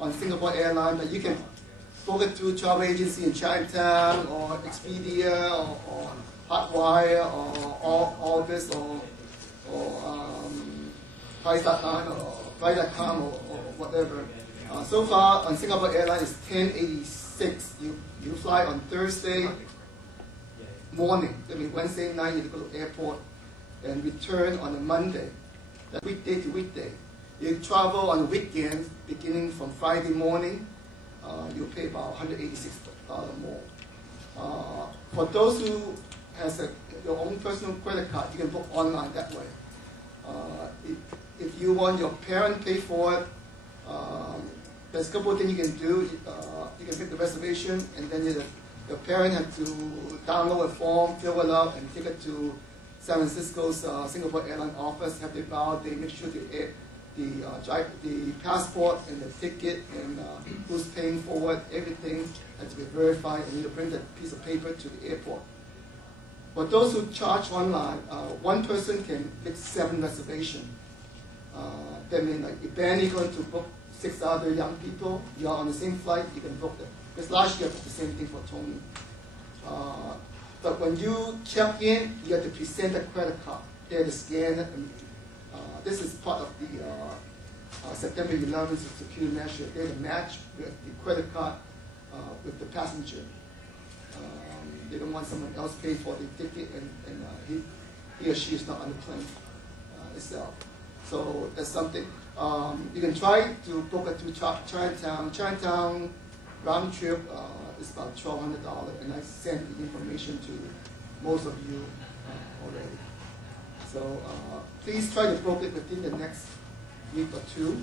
on Singapore Airlines, but you can book it through travel agency in Chinatown or Expedia or Hotwire or August or Price.com or whatever. So far on Singapore Airlines it's 1086. You fly on Thursday morning, I mean Wednesday night you go to the airport and return on a Monday. That's weekday to weekday. You travel on the weekends beginning from Friday morning. You pay about $186 more. For those who has your own personal credit card, you can book online that way. If you want your parent to pay for it, there's a couple of things you can do. You can make the reservation, and then your parent has to download a form, fill it out, and take it to San Francisco's Singapore Airlines office. Have they validate, make sure the passport and the ticket and who's paying for it, everything has to be verified, and you need to bring that piece of paper to the airport. For those who charge online, one person can make 7 reservations. That means like if Benny's going to book 6 other young people, you're on the same flight, you can book it. Because last year I booked the same thing for Tony. But when you check in, you have to present a credit card. They have to scan it. And, this is part of the September 11th security measure. They have to match with the credit card with the passenger. They don't want someone else pay for the ticket and he or she is not on the plane itself. So that's something. You can try to book it through Chinatown. Chinatown round trip is about $1,200, and I sent the information to most of you already. So please try to book it within the next week or 2.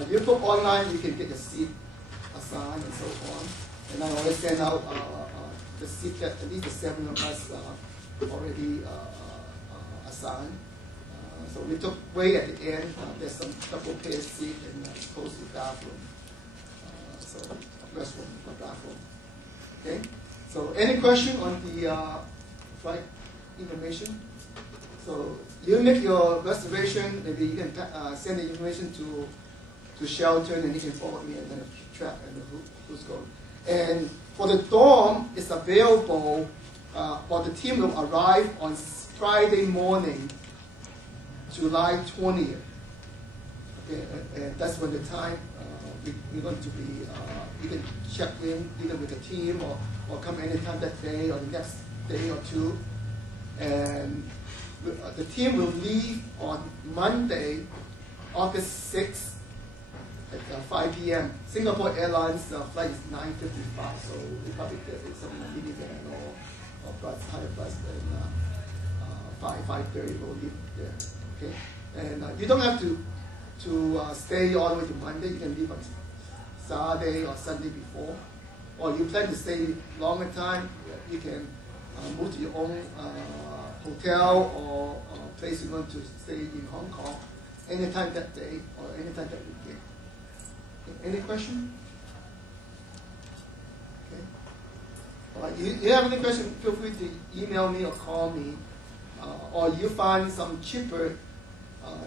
If you book online, you can get the seat assigned and so on. And I always send out the seat that at least the 7 of us already assigned. So we took way at the end. There's some double pair seat and close to the bathroom. So restroom, the bathroom. Okay. So any question on the flight information? So you make your reservation. Maybe you can send the information to Sheldon, and he can forward me and then keep track and who's going. And for the dorm, it's available. But the team will arrive on Friday morning, July 20th. Okay, and that's when the time we're going to be. You can check in either with the team or come anytime that day or the next day or 2. And the team will leave on Monday, August 6th at 5 p.m. Singapore Airlines flight is 9:55, so we probably get some minivan or bus, higher bus, and 5:30 we'll leave there. Okay, and you don't have to stay all the way to Monday. You can leave on Saturday or Sunday before, or you plan to stay longer time. You can move to your own hotel or place you want to stay in Hong Kong anytime that day or anytime that weekend. Okay. Any question? Okay. All right. You have any question? Feel free to email me or call me, or you find some cheaper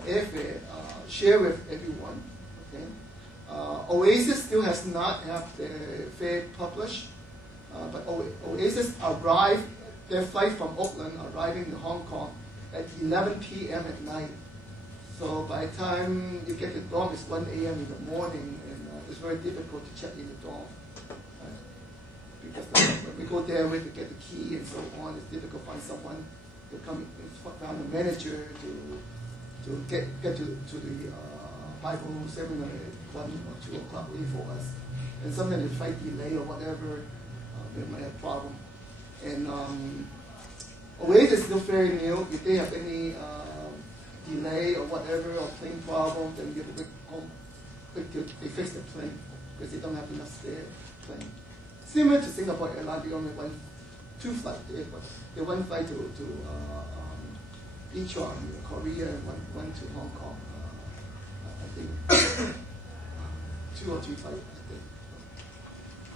airfare. Share with everyone. Okay. Oasis still has not have their fare published, but Oasis arrived. Their flight from Auckland arriving to Hong Kong at 11 p.m. at night. So by the time you get the dorm, it's 1 a.m. in the morning, and it's very difficult to check in the dorm. Because when we go there, we have to get the key and so on. It's difficult to find someone to come, find a manager to get to the Bible seminar at 1 or 2 o'clock waiting for us. And sometimes the flight delay or whatever, they might have a problem. And Oasis is still very new. If they have any delay or whatever, or plane problem, then you have to wait till they fix the plane, because they don't have enough spare plane. Similar to Singapore Airlines, they only run 2 flights there, but they one flight to Icheon, Korea, and one to Hong Kong. I think 2 or 3 flights, I think.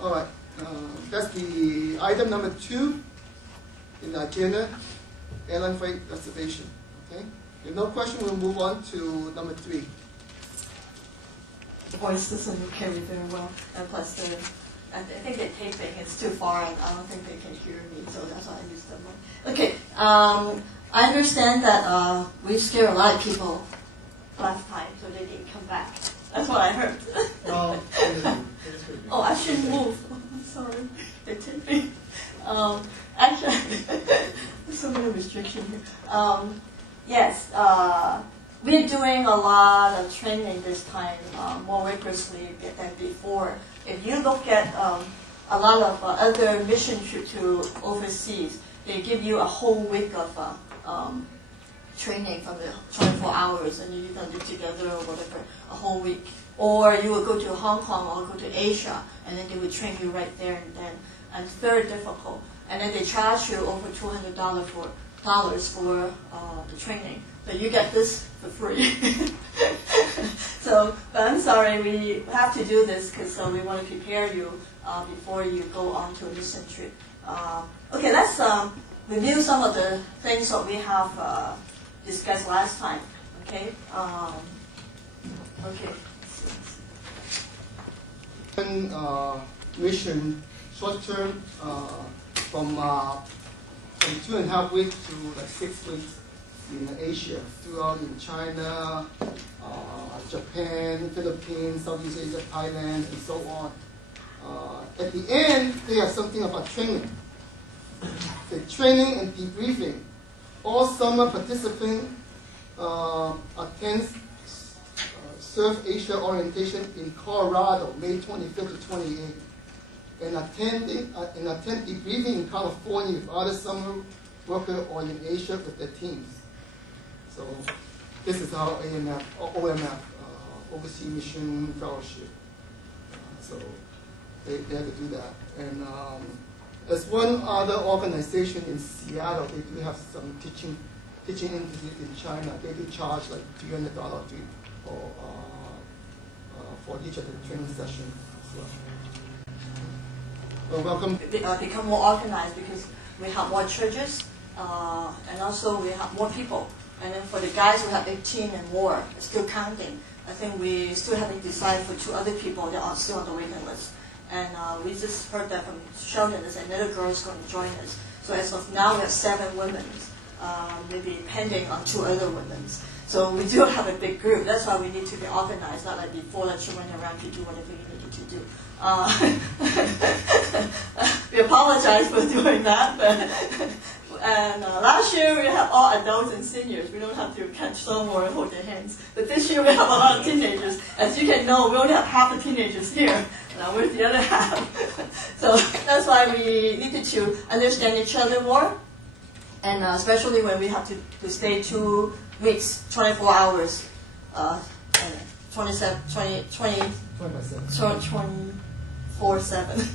All right. That's the item number 2 in the agenda, airline freight reservation. Okay. If no question, we'll move on to number 3. voice doesn't carry very well, and plus I think they're taping. It's too far, and I don't think they can hear me, so that's why I use the mic. Okay, I understand that we scared a lot of people last time, so they didn't come back. That's what I heard. No, Oh, I shouldn't move. I'm sorry, they're taping. Actually, there's so many restrictions here. Yes, we're doing a lot of training this time, more rigorously than before. If you look at a lot of other mission trips to overseas, they give you a whole week of training from the 24 hours, and you can do together or whatever, a whole week. Or you will go to Hong Kong or go to Asia, and then they will train you right there and then. And it's very difficult. And then they charge you over $200 for the training. But you get this for free. So, but I'm sorry, we have to do this because we want to prepare you before you go on to a mission trip. Okay, let's review some of the things that we have discussed last time. Okay. Okay. Mission short term from 2.5 weeks to like 6 weeks in Asia, throughout in China, Japan, Philippines, Southeast Asia, Thailand, and so on. At the end, they have something about training. The training and debriefing. All summer participants attend Surf Asia orientation in Colorado, May 25th to 28th. And attend debriefing in California with other summer workers or in Asia with their teams. So this is our OMF, Overseas Mission Fellowship. So they had to do that. And there's one other organization in Seattle. They do have some teaching institute in China. They do charge like $300 for each of the training sessions as well. Well, welcome. Become more organized because we have more churches, and also we have more people. And then for the guys who have 18 and more, it's still counting. I think we still haven't decided for 2 other people that are still on the waiting list. And we just heard that from Sheldon, that another girl is going to join us. So as of now, we have 7 women, maybe pending on 2 other women. So we do have a big group. That's why we need to be organized, not like before that you went around to do whatever you needed to do. We apologize for doing that. And last year we have all adults and seniors. We don't have to catch someone and hold their hands. But this year we have a lot of teenagers. As you can know, we only have half the teenagers here. Now we're the other half. So that's why we needed to understand each other more. And especially when we have to stay 2 weeks, 24 hours, 24/7.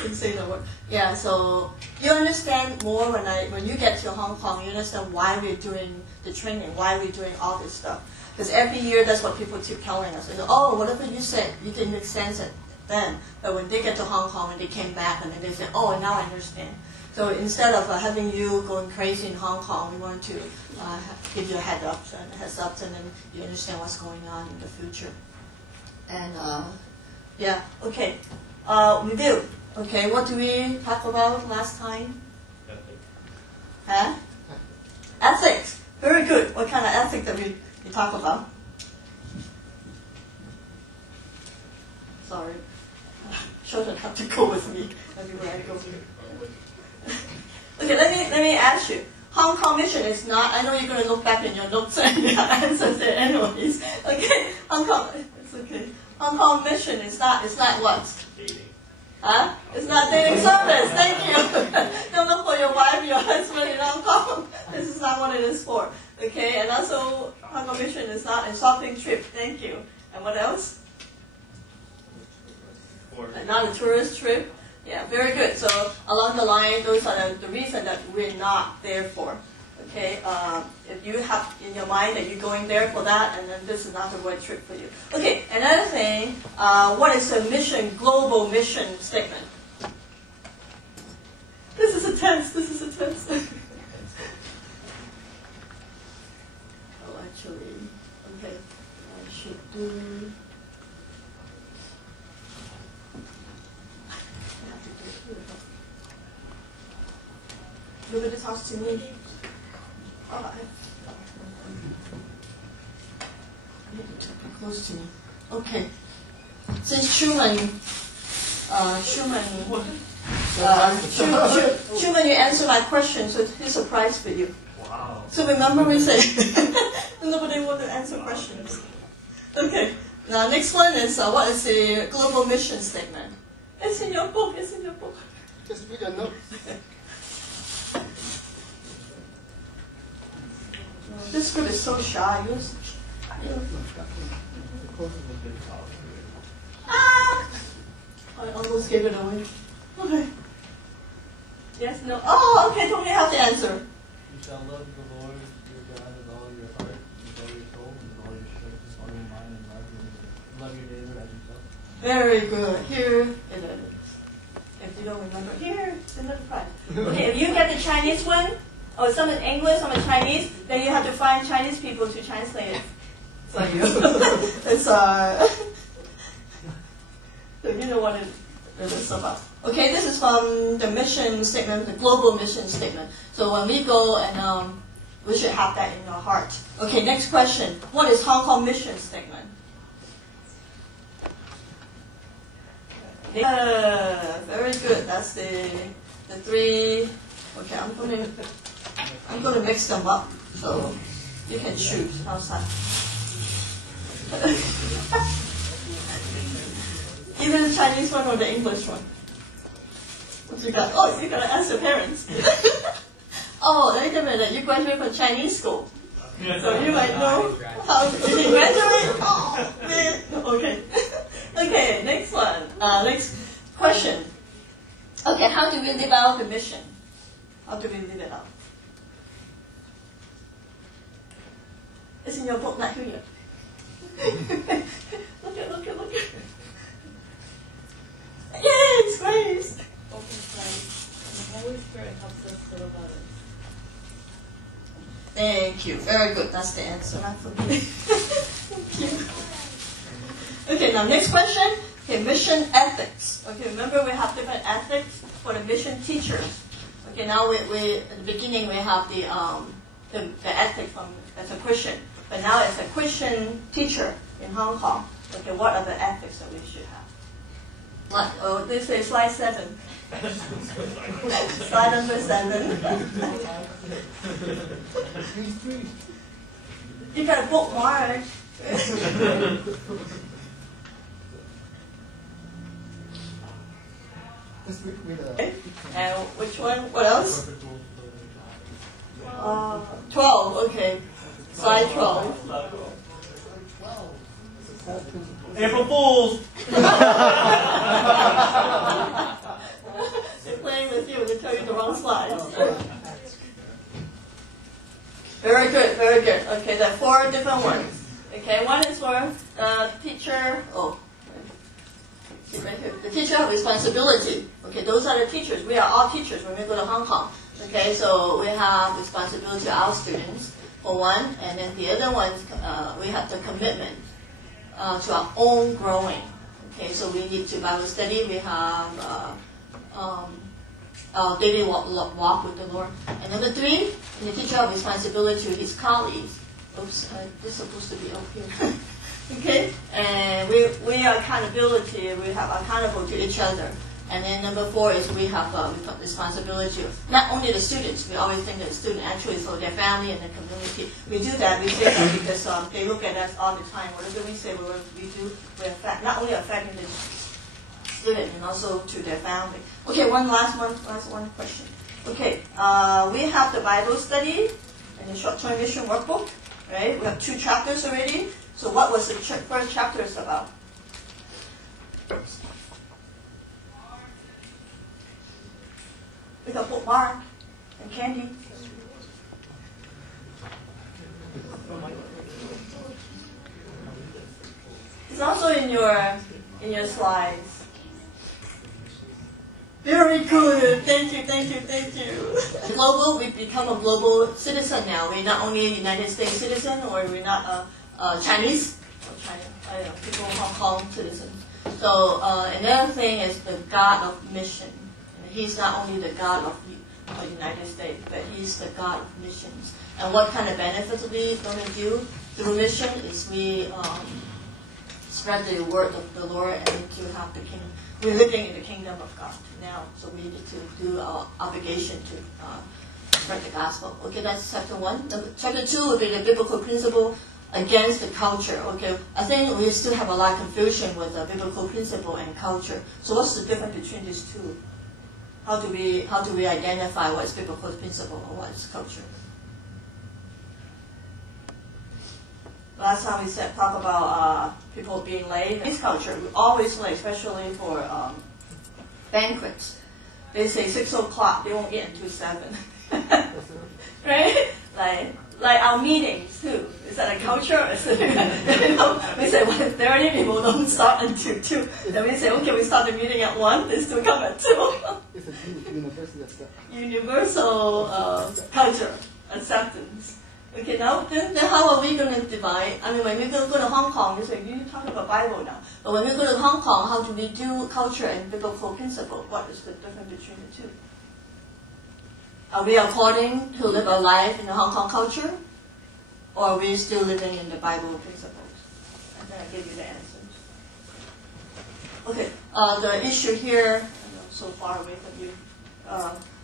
Didn't say the word. Yeah, so you understand more when you get to Hong Kong. You understand why we're doing the training, why we're doing all this stuff. Because every year that's what people keep telling us. They say, oh, whatever you said, you didn't make sense then. But when they get to Hong Kong and they came back and then they say, oh, now I understand. So instead of having you going crazy in Hong Kong, we want to give you a heads up, and then you understand what's going on in the future. And yeah, okay. Review. Okay, what do we talk about last time? Ethics. Huh? Ethics. Very good. What kind of ethics did we talk about? Sorry. Sheldon have to go with me everywhere I go. Okay, let me ask you. Hong Kong mission is not, I know you're going to look back in your notes and your answers there anyways. Okay, it's okay. Hong Kong mission is not what? Dating. Huh? It's not dating service, thank you. Don't look for your wife, your husband in Hong Kong. This is not what it is for. Okay, and also Hong Kong mission is not a shopping trip, thank you. And what else? Not a tourist trip. Yeah, very good. So along the line, those are the reason that we're not there for. Okay, if you have in your mind that you're going there for that, and then this is not the right trip for you. Okay, another thing, what is a mission, global mission statement? This is a test. Oh, actually, okay, I should do. Nobody talks to me. Oh, close to me. Okay. Since Truman, you answered my question, so it's a surprise for you. Wow. So remember we said nobody want to answer questions. Okay. Now next one is what is the global mission statement? It's in your book. It's in your book. Just read your notes. This group is so shy. I almost gave it away. Okay. Yes, no. Oh, okay, Tony have the answer. You shall love the Lord your God with all your heart, with all your soul, and with all your strength, with all your mind, and love your neighbor as yourself. Very good. Here it is. If you don't remember, here it's another prize. Okay, if you get the Chinese one, or some in English, some in Chinese, then you have to find Chinese people to translate it for you. It's so you know what it is about. Okay, this is from the mission statement, the global mission statement. So when we go and we should have that in our heart. Okay, next question. What is Hong Kong mission statement? Very good. That's the three. Okay, I'm going to mix them up so you can choose. How's that? Either the Chinese one or the English one. What you got? Oh, you got to ask your parents. Oh, wait a minute. You graduated from Chinese school. So you might know how did you graduate? Oh, man. Okay. Okay, next one. Next question. Okay, how do we live out the mission? How do we live it out? It's in your book, not here. Look at. Yay, it's Grace. Open sight. And the Holy Spirit helps us to live others. Thank you. Very good. That's the answer. Not for me. Thank you. Okay, now next question. Okay, mission ethics. Okay, remember we have different ethics for the mission teachers. Okay, now we at the beginning we have the ethic from as a Christian, but now as a Christian teacher in Hong Kong. Okay, what are the ethics that we should have? Oh, this is slide 7. Slide number 7. You got a bookmark. Okay. And which one? What else? 12. Okay. Slide 12. April Fools! They're playing with you. They tell you the wrong slide. Very good, very good. Okay, there are 4 different ones. Okay, one is for teacher. Oh, right here. The teacher have responsibility. Okay, those are the teachers. We are all teachers when we go to Hong Kong. Okay, so we have responsibility to our students for one, and then the other one we have the commitment to our own growing. Okay, so we need to Bible study. We have our daily walk with the Lord. And number 3, the teacher have responsibility to his colleagues. Oops, this is supposed to be up here. Okay, and we are accountability. We have accountable to each other. And then number 4 is we have responsibility of not only the students. We always think that the student actually for their family and the community. We do that. We say that because they look at us all the time. Whatever we say, we do, we affect not only affecting the student and also to their family. Okay, last one question. Okay, we have the Bible study and the short-term mission workbook. Right, we have 2 chapters already. So what was the first chapter about? We got bookmark and candy. It's also in your slides. Very good. Thank you. Global, we become a global citizen now. We're not only a United States citizen, or we're not Chinese, or China, I don't know, people in Hong Kong citizens. So another thing is the God of mission. And He's not only the God of United States, but he's the God of missions. And what kind of benefits we're going to do through mission is we spread the word of the Lord and to have the kingdom. We're living in the kingdom of God now, so we need to do our obligation to spread the gospel. Okay, that's chapter 1. Chapter 2 will be the biblical principle against the culture. Okay, I think we still have a lot of confusion with the biblical principle and culture. So what's the difference between these two? How do we identify what's biblical principle and what's culture? Last time we talk about people being late. In this culture, we always late, especially for banquets. They say 6 o'clock, they won't eat until 7. Right? Like our meetings too. Is that a culture? We say 1:30, people don't start until 2. Then we say, okay, we start the meeting at 1, they still come at 2. It's a universal culture, acceptance. Okay, now then how are we going to divide? I mean, when we go to Hong Kong, you say, you talk about Bible now. But when we go to Hong Kong, how do we do culture and biblical principle? What is the difference between the two? Are we according to live our life in the Hong Kong culture? Or are we still living in the Bible principles? And then I give you the answers. Okay, the issue here, I'm so far away from you.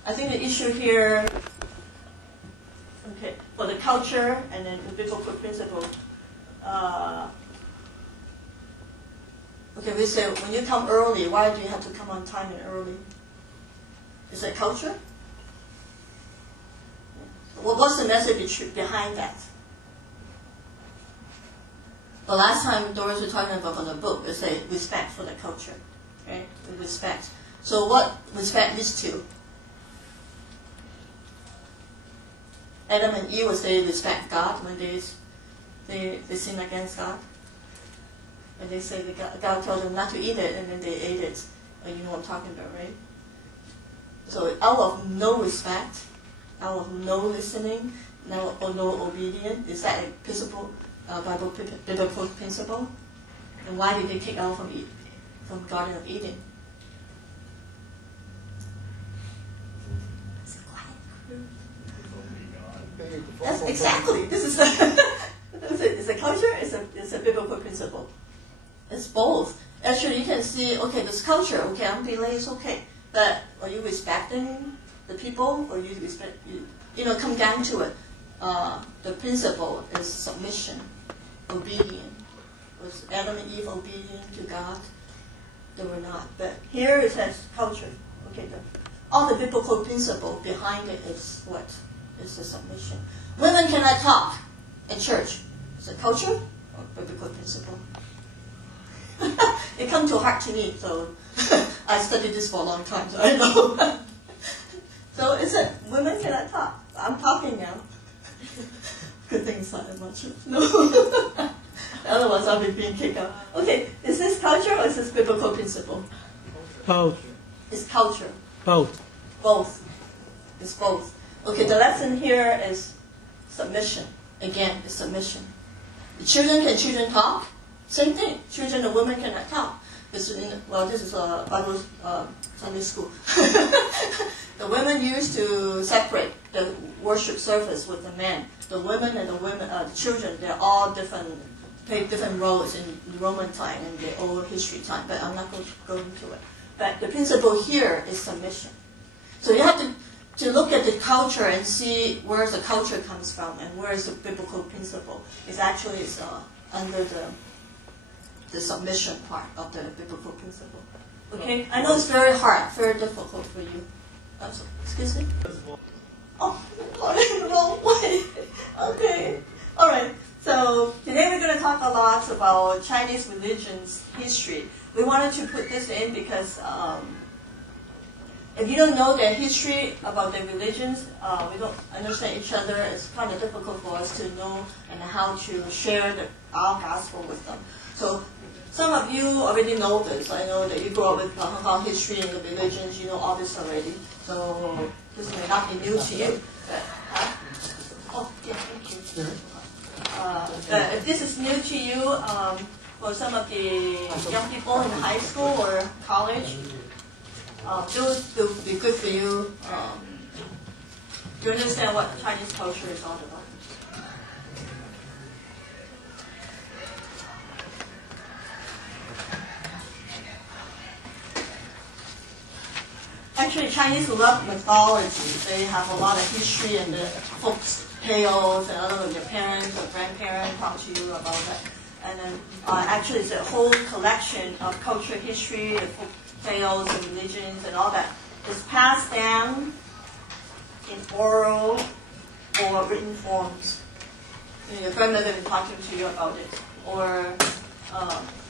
I think the issue here, okay, for the culture and then the biblical principle. Okay, we say when you come early, why do you have to come on time and early? Is it culture? What's the message behind that? The last time Doris was talking about from the book, we say respect for the culture, right? Respect. So what respect leads to? Adam and Eve would say respect God when they sin against God. And they say that God told them not to eat it, and then they ate it. You know what I'm talking about, right? So out of no respect, out of no listening, or no obedience, is that a principle, biblical principle? And why did they take out from Garden of Eden? That's exactly. This is it's a culture. It's a biblical principle. It's both. Actually, you can see. Okay, this culture. Okay, I'm being late. It's okay. But are you respecting the people, or you respect? Come down to it. The principle is submission, obedience. Was Adam and Eve obedient to God? They were not. But here it says culture. Okay, all the biblical principle behind it is what? It's a submission. Women cannot talk in church. Is it culture or biblical principle? It comes to heart to me, so I studied this for a long time, so I know. So is it women cannot talk? I'm talking now. Good thing it's not that much. No. Otherwise I'll be being kicked out. Okay, is this culture or is this biblical principle? Both. It's culture. Both. Both. It's both. Okay, the lesson here is submission. Again, it's submission. The children talk? Same thing. Children and women cannot talk. This is a Bible Sunday school. The women used to separate the worship service with the men. The women and the children, they're all played different roles in the Roman time and the old history time, but I'm not going to go into it. But the principle here is submission. So you have to look at the culture and see where the culture comes from and where is the biblical principle. It's actually under the submission part of the biblical principle. Okay? I know it's very hard, very difficult for you. Excuse me? Oh, the wrong way. Okay. All right. So today we're going to talk a lot about Chinese religion's history. We wanted to put this in because if you don't know their history about their religions, we don't understand each other. It's kind of difficult for us to know and how to share our gospel with them. So some of you already know this. I know that you grew up with Hong Kong history and the religions. You know all this already. So this may not be new to you. Oh, yeah, thank you. If this is new to you, for some of the young people in high school or college, it will be good for you to understand what Chinese culture is all about. Actually, Chinese love mythology. They have a lot of history and the folk tales, and I don't know if your parents or grandparents talk to you about that. And then actually it's a whole collection of culture, history, the folk tales and religions and all that. It's passed down in oral or written forms. You know, your grandmother is talking to you about it. Or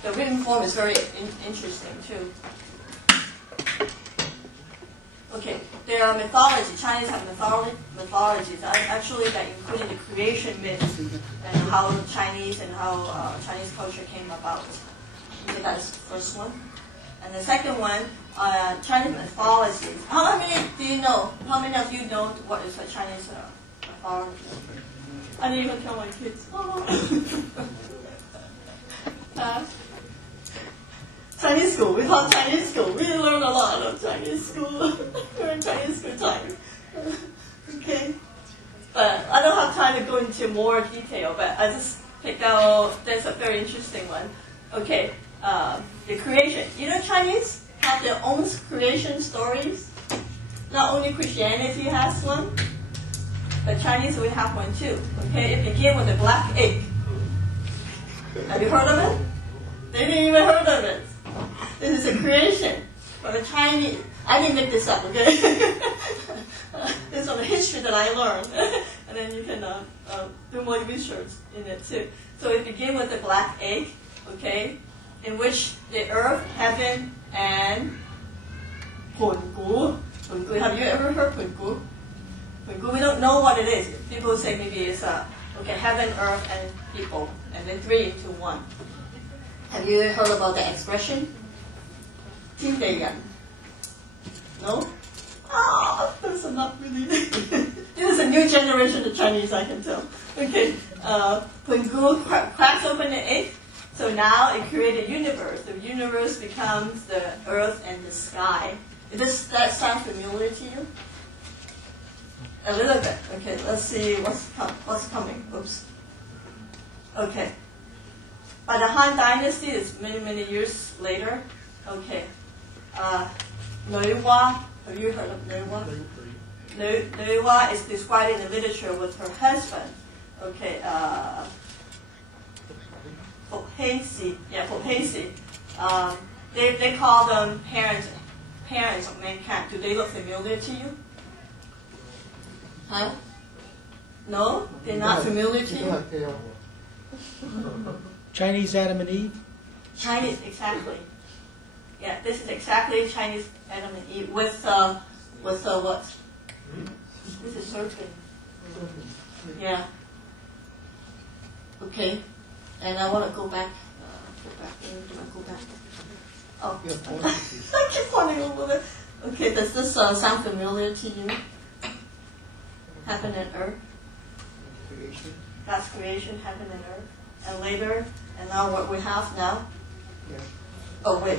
the written form is very interesting too. Okay, there are mythology. Chinese have mythologies. Actually, that including the creation myth and how Chinese culture came about. Okay, that's the first one. And the second one, Chinese mythology. How many do you know? How many of you know what is a Chinese mythology? I didn't even tell my kids. Chinese school. We taught Chinese school. We learned a lot of Chinese school. We're in Chinese school time. Okay. But I don't have time to go into more detail, but I just picked out, there's a very interesting one. Okay. The creation. You know, Chinese have their own creation stories. Not only Christianity has one, but Chinese, we have one too. Okay. It began with a black egg. Have you heard of it? They didn't even heard of it. This is a creation from the Chinese. I didn't make this up, okay? This is from the history that I learned. And then you can do more research in it too. So it begins with the black egg, okay, in which the earth, heaven, and Pungu. Have you ever heard Pungu? Pungu, we don't know what it is. People say maybe it's heaven, earth, and people, and then 3 into 1. Have you heard about the expression? 天地人? No? That's not really. This is a new generation of Chinese, I can tell. Okay, Pungu cracks open the egg, so now it created a universe. The universe becomes the earth and the sky. Does that sound familiar to you? A little bit. Okay, let's see what's coming. Oops. Okay. By the Han Dynasty, it's many, many years later. Okay. Nuwa, have you heard of Nuwa? Nuwa is described in the literature with her husband. Okay. Popesi. Yeah, Popesi. They call them parents of mankind. Do they look familiar to you? Huh? No? They're not familiar to you? Chinese Adam and Eve? Chinese, exactly. Yeah, this is exactly Chinese Adam and Eve with what? This is serpent. Yeah. Okay. And I want to go back. Where do I go back? Oh, I keep pointing over there. Okay, does this sound familiar to you? Heaven and earth. Creation. God's creation, heaven and earth. And later, and now what we have now. Yeah. Oh, wait.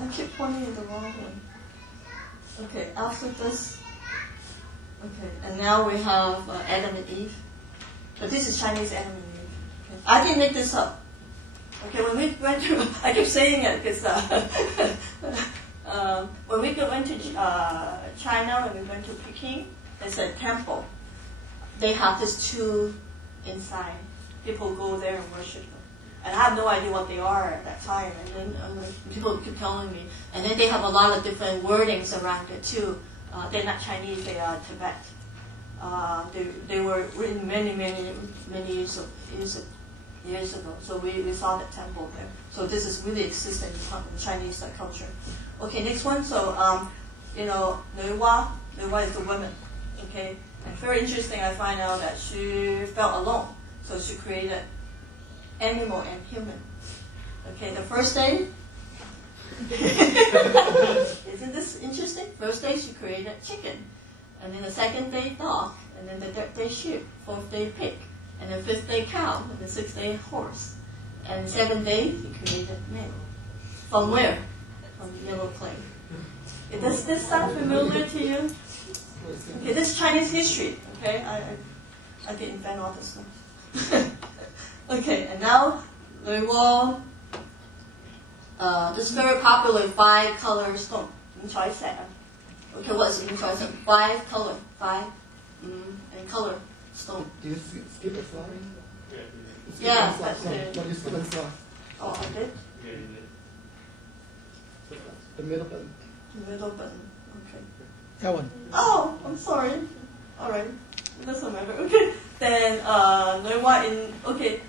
I keep pointing in the wrong one. Okay, after this. Okay, and now we have Adam and Eve. But this is Chinese Adam and Eve. Okay. I didn't make this up. Okay, when we went to, I keep saying it because when we went to China, when we went to Peking, there's a temple. They have this two inside. People go there and worship them. And I have no idea what they are at that time. And then people keep telling me. And then they have a lot of different wordings around it too. They're not Chinese, they are Tibet. They were written many years ago. So we saw the temple there. So this is really existent in Chinese culture. Okay, next one. So, Nuwa is the woman. Okay, and very interesting. I find out that she felt alone, so she created animal and human. Okay, the first day. Isn't this interesting? First day she created chicken, and then the second day dog, and then the third day sheep, fourth day pig, and the fifth day cow, and the sixth day horse, and the seventh day she created man. From where? From the yellow clay. Does this sound familiar to you? Okay, this is Chinese history. Okay, I didn't invent all this stuff. Okay, and now Lei Wo. This is very popular 5-color stone. Okay, what's in choice? 5 color, 5 and color stone. Do you skip a slide? Yeah, that's No, it. you skip a slide. Oh, I did? The middle button. The middle button. Okay. That one. Oh, I'm sorry. All right. It doesn't matter. Okay. Then, okay.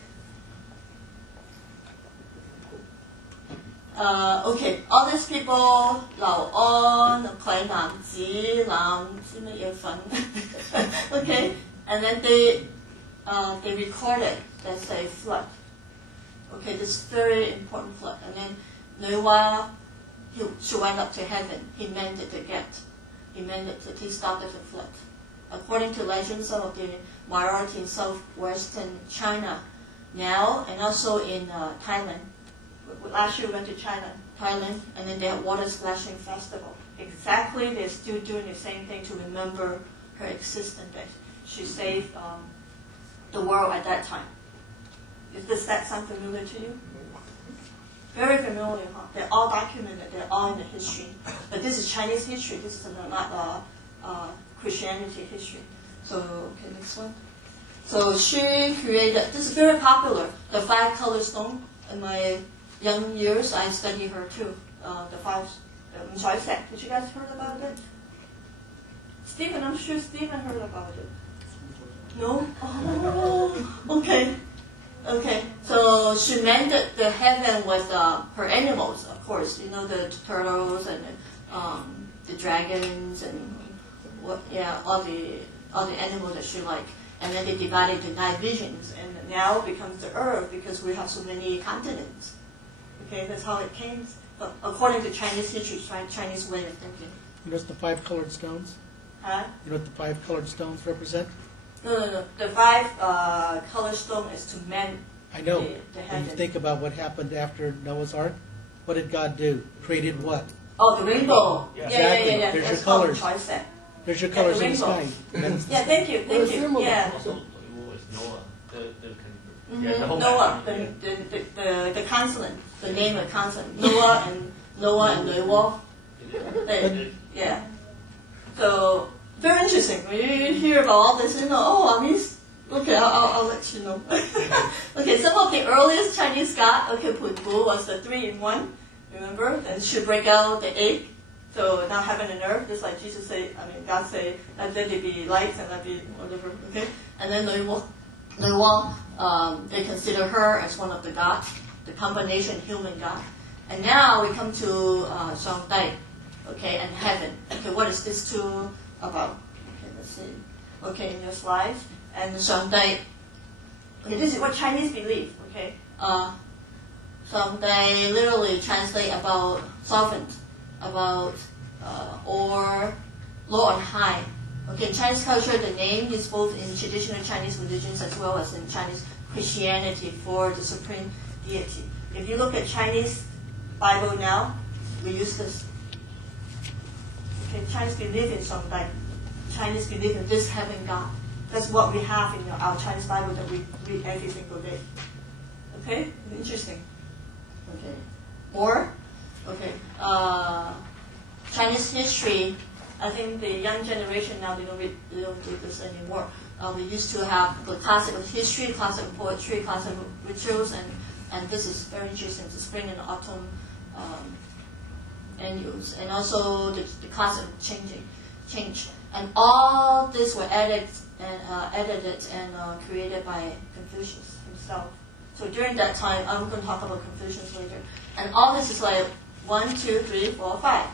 Okay, all these people, Lao On, Kuai Nam Ji, Lam Ji Me Ye Fen. Okay, and then they recorded there's a flood. Okay, this very important flood. And then Noah, she went up to heaven. He mended the gate. He stopped the flood. According to legends, some of the minority in southwestern China now, and also in Thailand. Last year we went to China, Thailand, and then they had water splashing festival. Exactly, they're still doing the same thing to remember her existence. That she saved the world at that time. Does that sound familiar to you? Very familiar, huh? They're all documented. They're all in the history. But this is Chinese history. This is not Christianity history. So, okay, next one. So she created. This is very popular. The 5-color stone. In my young years, I studied her too. The 5 set. Did you guys heard about it? Stephen, I'm sure Stephen heard about it. No? Oh, okay. Okay. So she mended the heaven with her animals, of course. You know, the turtles and the dragons and all the animals that she liked. And then they divided into 9 regions, and now it becomes the Earth because we have so many continents. Okay, that's how it came. But according to Chinese history, Chinese way of thinking. You know what the 5-colored stones? Huh? You know what the 5-colored stones represent? No. The 5 color stone is to mend I know. the When heaven. you think about what happened after Noah's Ark, what did God do? Created what? Oh, the rainbow. Yeah. Exactly. Yeah. There's That's your called colors. choice set. There's your colors the in the rainbow. sky. That's the Yeah, thank you. Yeah. Also, is Noah. Noah, the consonant, the name of consonant. Noah and Lei Wo. Yeah. So, very interesting. When you hear about all this, okay, I'll let you know. Okay, some of the earliest Chinese god, Pun Bu was the 3-in-1, remember? Then she break out the egg. So now heaven and earth, just like Jesus say, God say, let there be lights and let be whatever, okay? And then Lei Wo, they consider her as one of the gods, the combination human god. And now we come to Shang Dai, okay, and heaven. Okay, what is this two about? Okay, let's see. Okay, in your slides. And Shang Dai, okay, this is what Chinese believe, okay? Shang Dai literally translate about sovereign, about or Lord on high. Okay, in Chinese culture, the name is both in traditional Chinese religions as well as in Chinese Christianity for the supreme deity. If you look at Chinese Bible now, we use this. Okay, Chinese believe in Shangdai. Chinese believe in this heaven God. That's what we have in our Chinese Bible that we read every single day. Okay, interesting. Okay, more. Okay, Chinese history. I think the young generation now they don't do this anymore. We used to have the classical history, classical poetry, classical rituals, and this is very interesting. The spring and autumn annuals, and also the classical change, and all this were edited and created by Confucius himself. So during that time, I'm going to talk about Confucius later, and all this is like 1, 2, 3, 4, 5.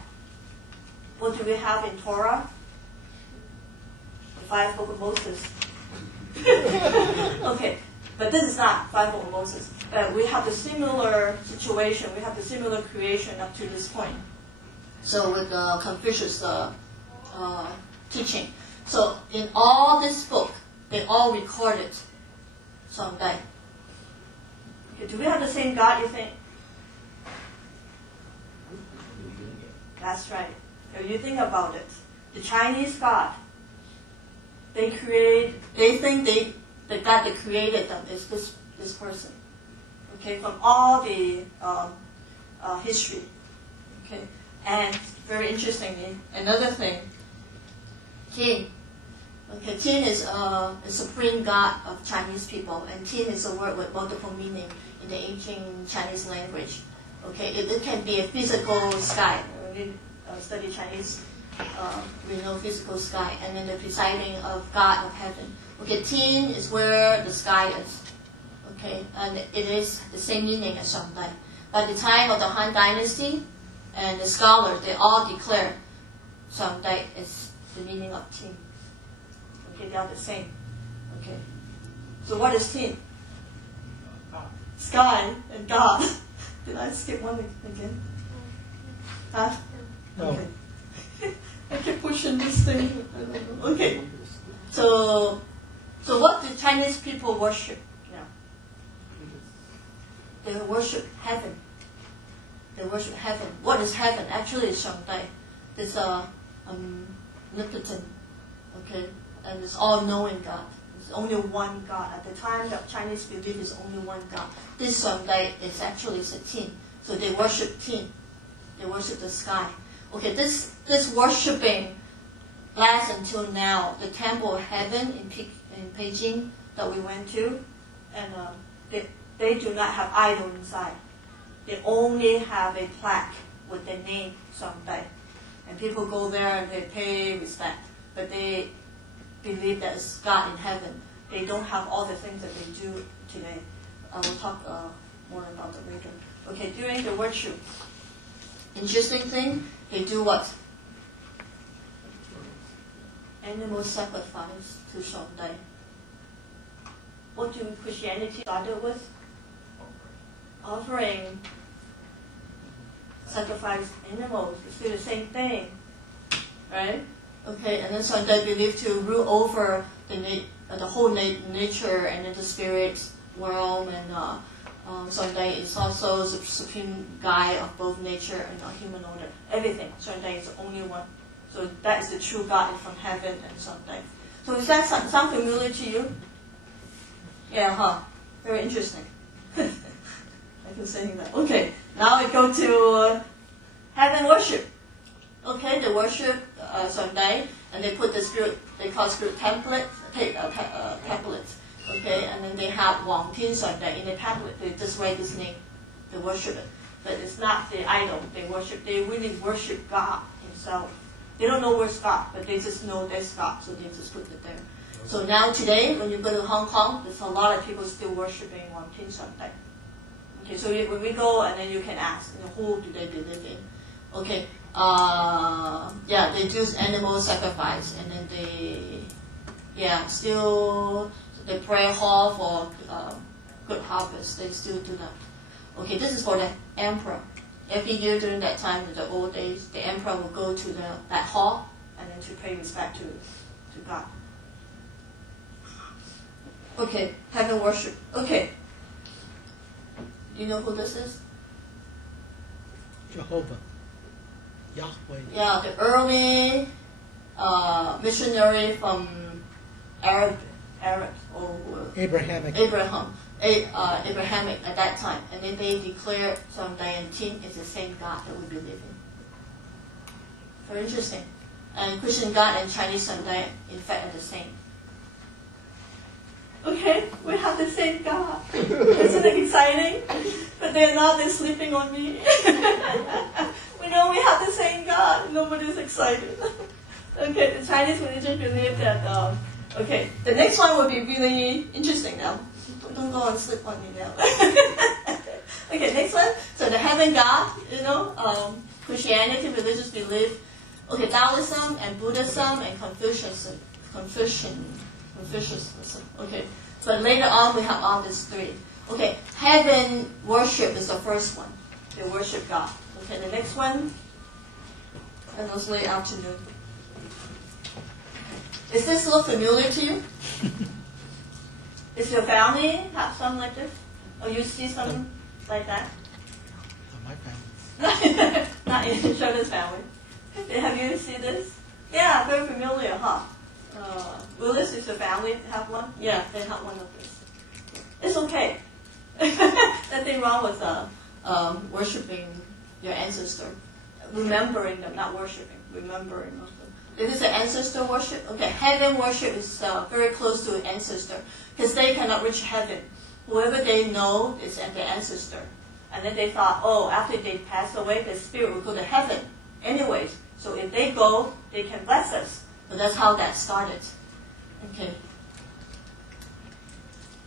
What do we have in Torah? The 5 Book of Moses. Okay, but this is not 5 Book of Moses. We have the similar situation. We have the similar creation up to this point. So with Confucius' teaching. So in all this book, they all recorded Shangdai. Okay, do we have the same God, you think? That's right. If you think about it, the Chinese God they think the God that created them is this person. Okay, from all the history. Okay, and very interestingly, another thing, Tin. Okay, Tin is a supreme god of Chinese people, and Tin is a word with multiple meaning in the ancient Chinese language. Okay, it can be a physical sky. When we study Chinese, we know physical sky, and then the presiding of God of heaven. Okay, Tin is where the sky is. Okay, and it is the same meaning as Shanghai. By the time of the Han Dynasty, and the scholars, they all declare Shanghai is the meaning of Tin. Okay, they are the same. Okay, so what is Tin? Sky and God. Did I skip one again? Huh? No. Okay. I keep pushing this thing. I don't know. Okay. So what do Chinese people worship now? They worship heaven. They worship heaven. What is heaven? Actually, it's Shanghai. It's a omnipotent, okay, and it's all-knowing God. There's only one God. At the time, the Chinese believe there's only one God. This Shanghai is actually a Tin. So they worship Tin. They worship the sky. Okay, this worshiping lasts until now. The Temple of Heaven in Beijing that we went to, and they do not have idol inside. They only have a plaque with the name Shanghai. And people go there and they pay respect. But they believe that it's God in heaven. They don't have all the things that they do today. I will talk more about that later. Okay, during the worship, interesting thing, they do what? Animal sacrifice to Shanghai. What do Christianity started with? Offering. Sacrifice animals. It's still the same thing. Right? Okay, and then Shanghai believed to rule over the whole nature and then the spirit realm, and Shanghai is also the supreme guide of both nature and human order. Everything. Shanghai is the only one. So that is the true God from heaven and Shanghai. So is that sound familiar to you? Yeah, huh? Very interesting. I can say that. Okay, now we go to heaven worship. Okay, they worship Shanghai, and they put the spirit, they call spirit tablets. Okay, and then they have Wang Tin Shanghai in the tablet. They just write this name. They worship it, but it's not the idol. They really worship God Himself. They don't know where's God, but they just know there's God, so they just put it there. So now today, when you go to Hong Kong, there's a lot of people still worshiping Wang Tin Shanghai. Okay, so when we go, and then you can ask, who do they believe in? Okay, they do animal sacrifice, and then they pray hall for good harvest. They still do that. Okay, this is for the emperor. Every year during that time, in the old days, the emperor will go to that hall, and then to pay respect to God. Okay, heaven worship. Okay. You know who this is? Jehovah. Yahweh. Yeah, the early missionary from Arab or Abrahamic. Abrahamic at that time, and then they declared Shanghai and Tin is the same God that we believe in. Very interesting. And Christian God and Chinese Shanghai, in fact, are the same. Okay, we have the same God. Isn't it exciting? But they're sleeping on me. We know we have the same God. Nobody's excited. Okay, the Chinese religion believe that. Okay, the next one will be really interesting now. Don't go and sleep on me now. Okay, next one. So the heaven God, Christianity, religious belief. Okay, Taoism and Buddhism and Confucianism. Okay, but later on we have all these three. Okay, heaven worship is the first one. They worship God. Okay, the next one, and it's late afternoon. Is this look familiar to you? Is your family have some like this? Or you see some like that? My family. Not in Sheldon's family. Have you seen this? Yeah, very familiar, huh? Willis, is your family have one? Yeah, they have one of these. It's okay. Nothing wrong with worshiping your ancestor. Remembering them, not worshiping. Remembering of them. This is an ancestor worship. Okay, heaven worship is very close to ancestor because they cannot reach heaven. Whoever they know is their ancestor. And then they thought, oh, after they pass away, the spirit will go to heaven anyways. So if they go, they can bless us. So that's how that started. Okay.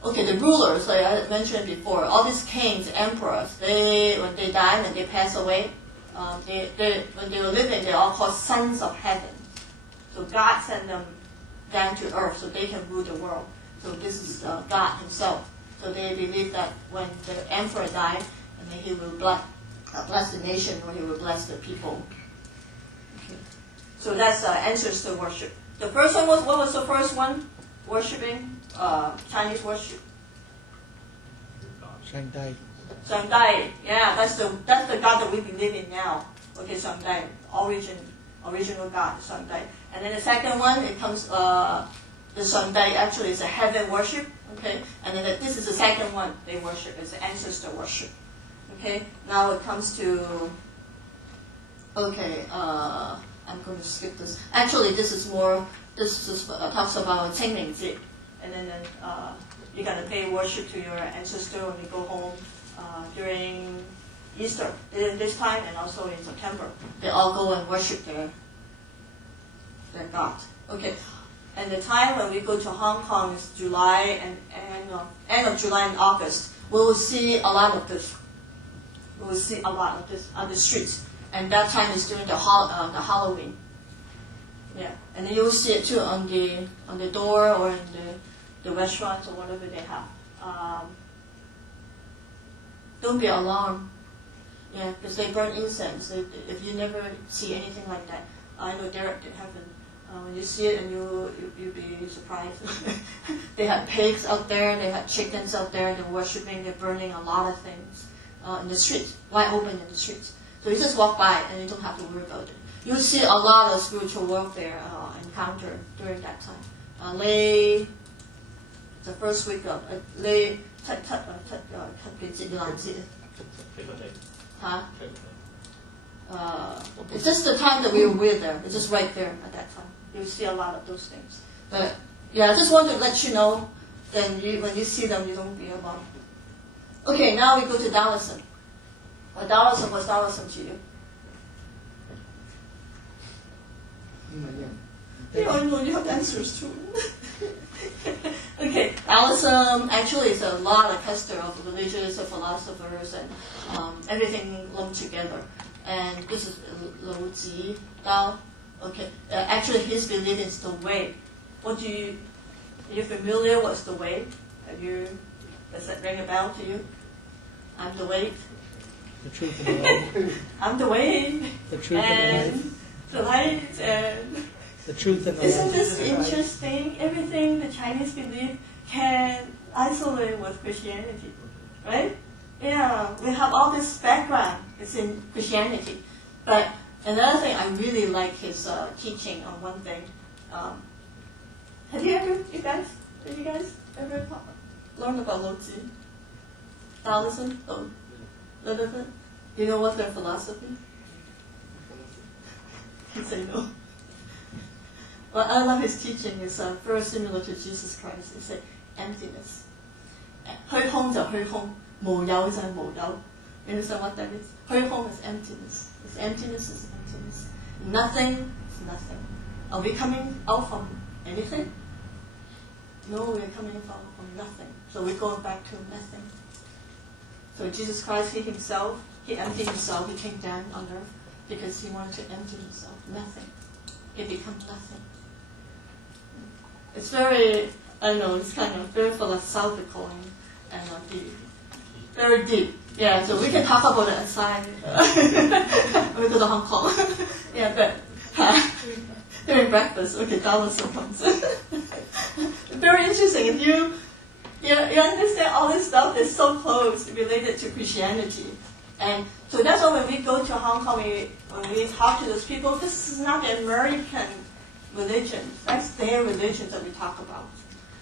Okay, the rulers, like I mentioned before, all these kings, emperors, when they die, when they pass away, when they were living, they're all called sons of heaven. So God sent them down to earth so they can rule the world. So this is God himself. So they believe that when the emperor died, and then he will bless the nation, or he will bless the people. Okay. So that's ancestor worship. The first one was, what was the first one? Worshipping Chinese worship. Shanghai. Shanghai, yeah, that's the God that we believe in now. Okay, Shanghai, original God, Shanghai. And then the second one, it comes the Shanghai actually is a heaven worship. Okay, and then this is the second one they worship. It's the ancestor worship. Okay, now it comes to. Okay, I'm going to skip this. Actually, this is more. This is talks about Qingmingji, and then you gotta pay worship to your ancestor when you go home during Easter this time, and also in September. They all go and worship their God. Okay, and the time when we go to Hong Kong is July and end of July and August. We will see a lot of this. We will see a lot of this on the streets, and that time is during the Halloween. Yeah, and then you will see it too on the door or in the restaurants or whatever they have. Don't be alarmed. Yeah, because they burn incense. If you never see anything like that, I know Derek did happen. When you see it, and you'll be surprised. They had pigs out there, they had chickens out there. They're worshiping, they're burning a lot of things in the streets, wide open in the streets. So you just walk by and you don't have to worry about it. You'll see a lot of spiritual warfare encountered during that time. The first week of Lei it's just the time that we were there. It's just right there at that time. You see a lot of those things. But yeah, I just want to let you know. Then when you see them, you don't be alarmed. Okay, now we go to Taoism. Taoism was Taoism to you. Yeah, I know you have answers too. Okay, Taoism actually is a lot of cluster of religious philosophers and everything lumped together. And this is Lou Ji Dao. Okay, actually his belief is the way. Are you familiar what's the way? Does that ring a bell to you? I'm the way. The truth and the light. I'm the way. The truth and the light. And the truth and the light. Isn't this interesting? Everything the Chinese believe can isolate with Christianity, right? Yeah, we have all this background. It's in Christianity. But another thing, I really like his teaching on one thing. Have you guys ever learned about Lou Ji? Taoism? Do you know what's their philosophy? You say no. Well, I love his teaching. It's very similar to Jesus Christ. It's like emptiness. 虛空就虛空，無有就係無有。You understand what that is? 虛空 is emptiness. It's emptiness is emptiness. Nothing is nothing. Are we coming out from anything? No, we're coming from nothing. So we're going back to nothing. So Jesus Christ, he emptied himself. He came down on earth because he wanted to empty himself. Nothing. He became nothing. It's very, I don't know, it's kind of very philosophical and deep. Very deep. Yeah, so we can talk about it aside. We go to Hong Kong. Yeah, but during breakfast, okay, Taoism comes. Very interesting. If you understand all this stuff is so close related to Christianity. And so that's why when we go to Hong Kong, when we talk to those people, this is not the American religions. That's their religions that we talk about.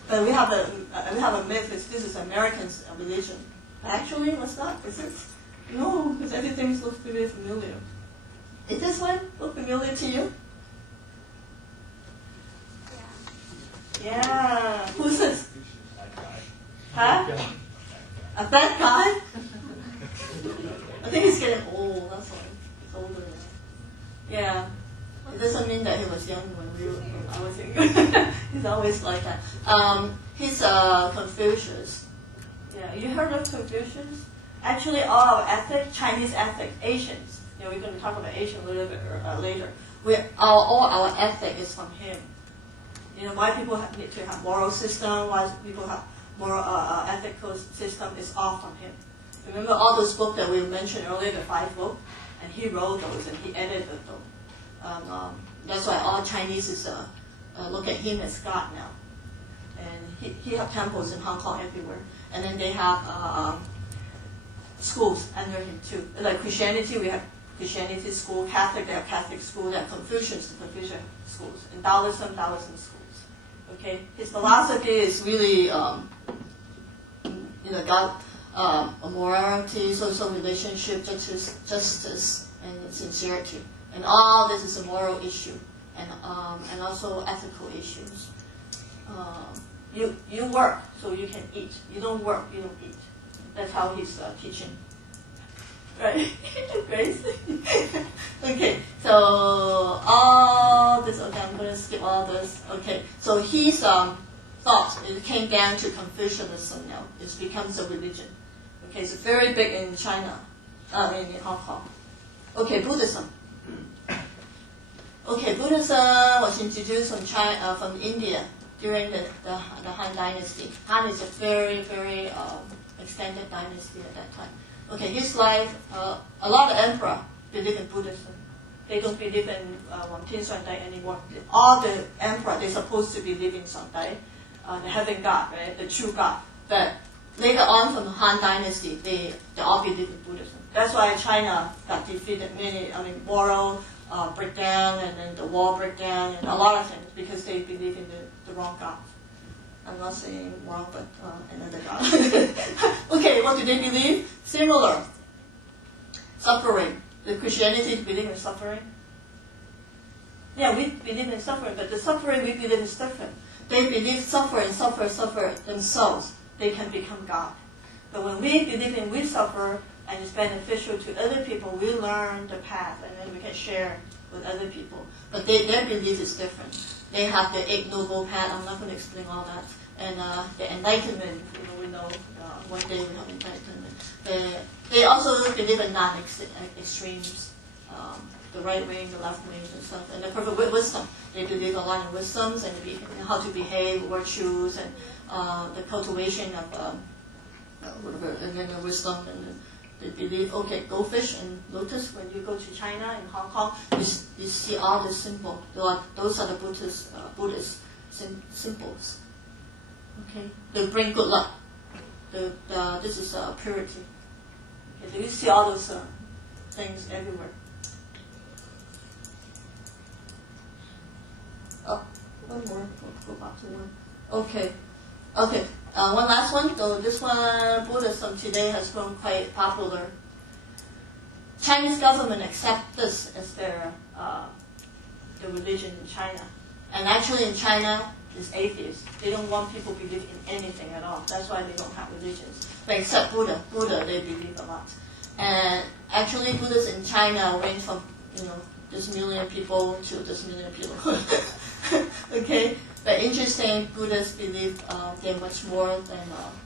But we have a myth that this is Americans' religion. Actually, what's not? Is it? No, because everything looks very familiar. Is this one look familiar to you? Yeah. Who's this? Huh? A bad guy? I think he's getting old, that's why. He's older now. Yeah. It doesn't mean that he was young when I was young. He's always like that. He's Confucius. Yeah, you heard of Confucius? Actually, all our ethics, Chinese ethics, Asians, we're going to talk about Asian a little bit later. All our ethic is from him. Why people need to have moral system, why people have moral ethical system is all from him. Remember all those books that we mentioned earlier, the 5 books? And he wrote those and he edited them. That's why all Chinese is look at him as God now. And he have temples in Hong Kong everywhere. And then they have schools under him too. Like Christianity, we have Christianity school. Catholic, they have Catholic school. They have Confucian schools. And Taoism schools. Okay, his philosophy is really, God, morality, social relationship, justice, and sincerity. And all this is a moral issue, and also ethical issues. You work so you can eat. You don't work, you don't eat. That's how he's teaching. Right? Crazy. Okay, so all this, okay, I'm going to skip all this. Okay, so his thought, it came down to Confucianism now. It becomes a religion. Okay, it's very big in China, in Hong Kong. Okay, Buddhism. Okay, Buddhism was introduced from China, from India during the Han Dynasty. Han is a very, very extended dynasty at that time. Okay, his life, a lot of emperors believe in Buddhism. They don't believe in Wang Tian Shan Dai anymore. All the emperors, they're supposed to believe in Shan Dai, the heaven God, right? The true God. But later on from the Han Dynasty, they all believe in Buddhism. That's why China got defeated moral breakdown, and then the war breakdown, and a lot of things, because they believe in the wrong God. I'm not saying wrong, but another God. Okay, what do they believe? Similar. Suffering. The Christianity believe in suffering. Yeah, we believe in suffering, but the suffering we believe is different. They believe suffer themselves. They can become God. But when we believe in we suffer and it's beneficial to other people, we learn the path and then we can share with other people. But their belief is different. They have the 8 Noble Path. I'm not going to explain all that. And the enlightenment, we know one day we have enlightenment. They also believe in non-extremes, the right wing, the left wing, and stuff. And the perfect wisdom. They believe a lot in wisdoms and how to behave, virtues, and the cultivation of whatever, and then the wisdom. And they believe, okay, goldfish and lotus. When you go to China and Hong Kong, you see all the symbols. Those are the Buddhist symbols. Okay, they bring good luck. This is purity. Okay, so you see all those things everywhere. Oh, one more. We'll go back to one. Okay. One last one. So this one, Buddhism today has grown quite popular. Chinese government accept this as their the religion in China, and actually in China is atheist. They don't want people to believe in anything at all. That's why they don't have religions. But except Buddha they believe a lot. And actually, Buddhists in China range from this million people to this million people. Okay. But interesting, Buddhists believe they're much more than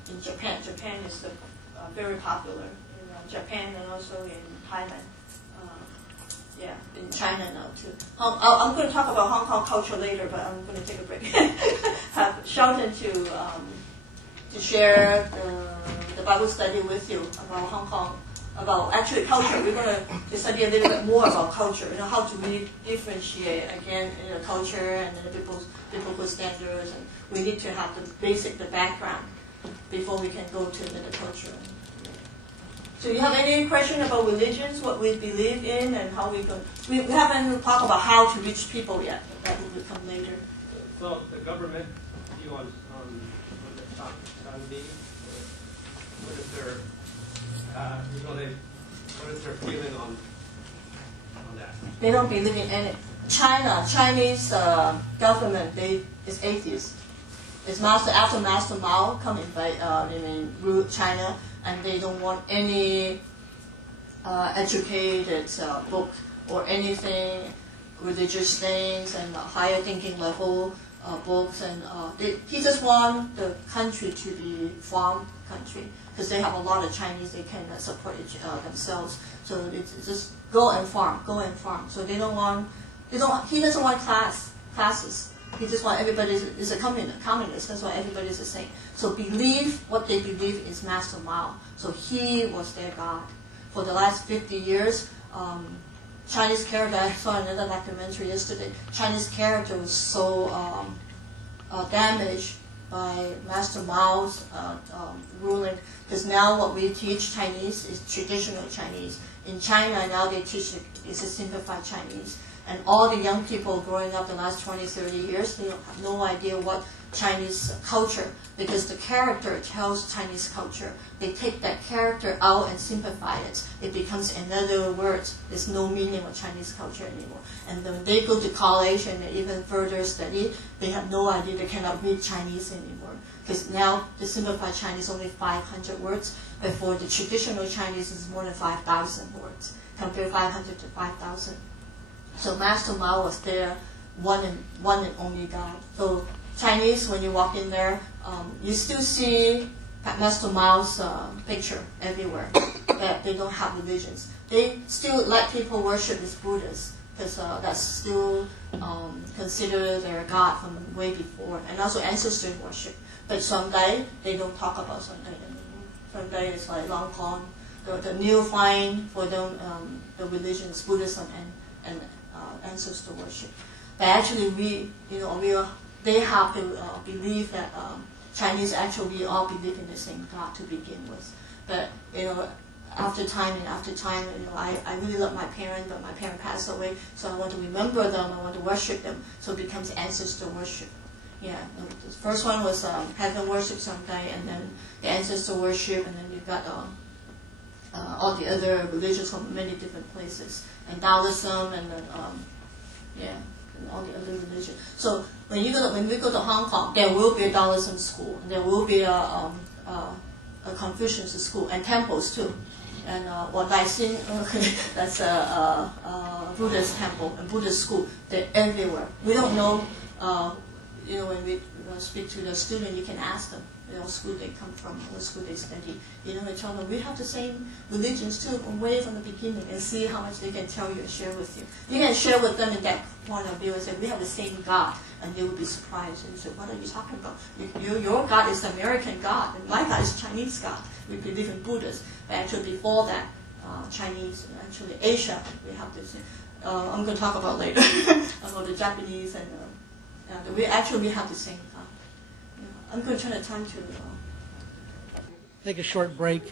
in Japan. Japan is very popular in Japan and also in Thailand. In China now too. I'm going to talk about Hong Kong culture later, but I'm going to take a break. Have Sheldon to share the Bible study with you about Hong Kong, about actually culture. We're going to study a little bit more about culture. How to really differentiate again culture and the biblical standards, and we need to have the background before we can go to the culture. So you have any question about religions, what we believe in, and how we go? We haven't talked about how to reach people yet. would come later. So the government view on the Chinese, what is their what is their feeling on that? They don't believe in any. Chinese government, is atheist. It's after Master Mao come rule China, and they don't want any educated book or anything, religious things and higher thinking level books, and he just want the country to be farm country because they have a lot of Chinese, they can support themselves. So it's just go and farm. So they don't want. He doesn't want classes. He just wants everybody is a communist. That's why everybody is the same. So what they believe is Master Mao. So he was their God. For the last 50 years, Chinese character, I saw another documentary yesterday, Chinese character was so damaged by Master Mao's ruling, because now what we teach Chinese is traditional Chinese. In China now they teach is a simplified Chinese. And all the young people growing up the last 20, 30 years, they have no idea what Chinese culture, because the character tells Chinese culture. They take that character out and simplify it. It becomes another word. There's no meaning of Chinese culture anymore. And when they go to college and they even further study, they have no idea. They cannot read Chinese anymore. Because now the simplified Chinese is only 500 words. Before the traditional Chinese is more than 5,000 words. Compare 500 to 5,000. So Master Mao was their one and only God. So Chinese, when you walk in there, you still see Master Mao's picture everywhere. That they don't have religions. They still let people worship as Buddhists because that's still considered their God from way before, and also ancestor worship. But someday they don't talk about someday anymore. Someday it's like long gone. The new find for them, the religion is Buddhism and ancestor worship. But actually, they have to believe that Chinese actually we all believe in the same God to begin with. But after time, I really love my parents, but my parents passed away, so I want to remember them. I want to worship them. So it becomes ancestor worship. Yeah, the first one was heaven worship someday, and then the ancestor worship, and then you've got all the other religions from many different places, and Taoism, and then and all the other religions. So when we go to Hong Kong, there will be a Taoism school, and there will be a Confucius school, and temples too. And what I've seen, that's a Buddhist temple and Buddhist school. They're everywhere. We don't know. When we speak to the student, you can ask them, what school they come from, what school they study. They tell them, we have the same religions too, way from the beginning, and see how much they can tell you and share with you. You can share with them in that point of view and say, we have the same God, and they will be surprised and say, what are you talking about? Your God is the American God, and my God is Chinese God. We believe in Buddhists. But actually before that, Chinese, actually Asia, we have this. I'm going to talk about later, about the Japanese, and we have the same God. I'm going to turn the time to... Take a short break.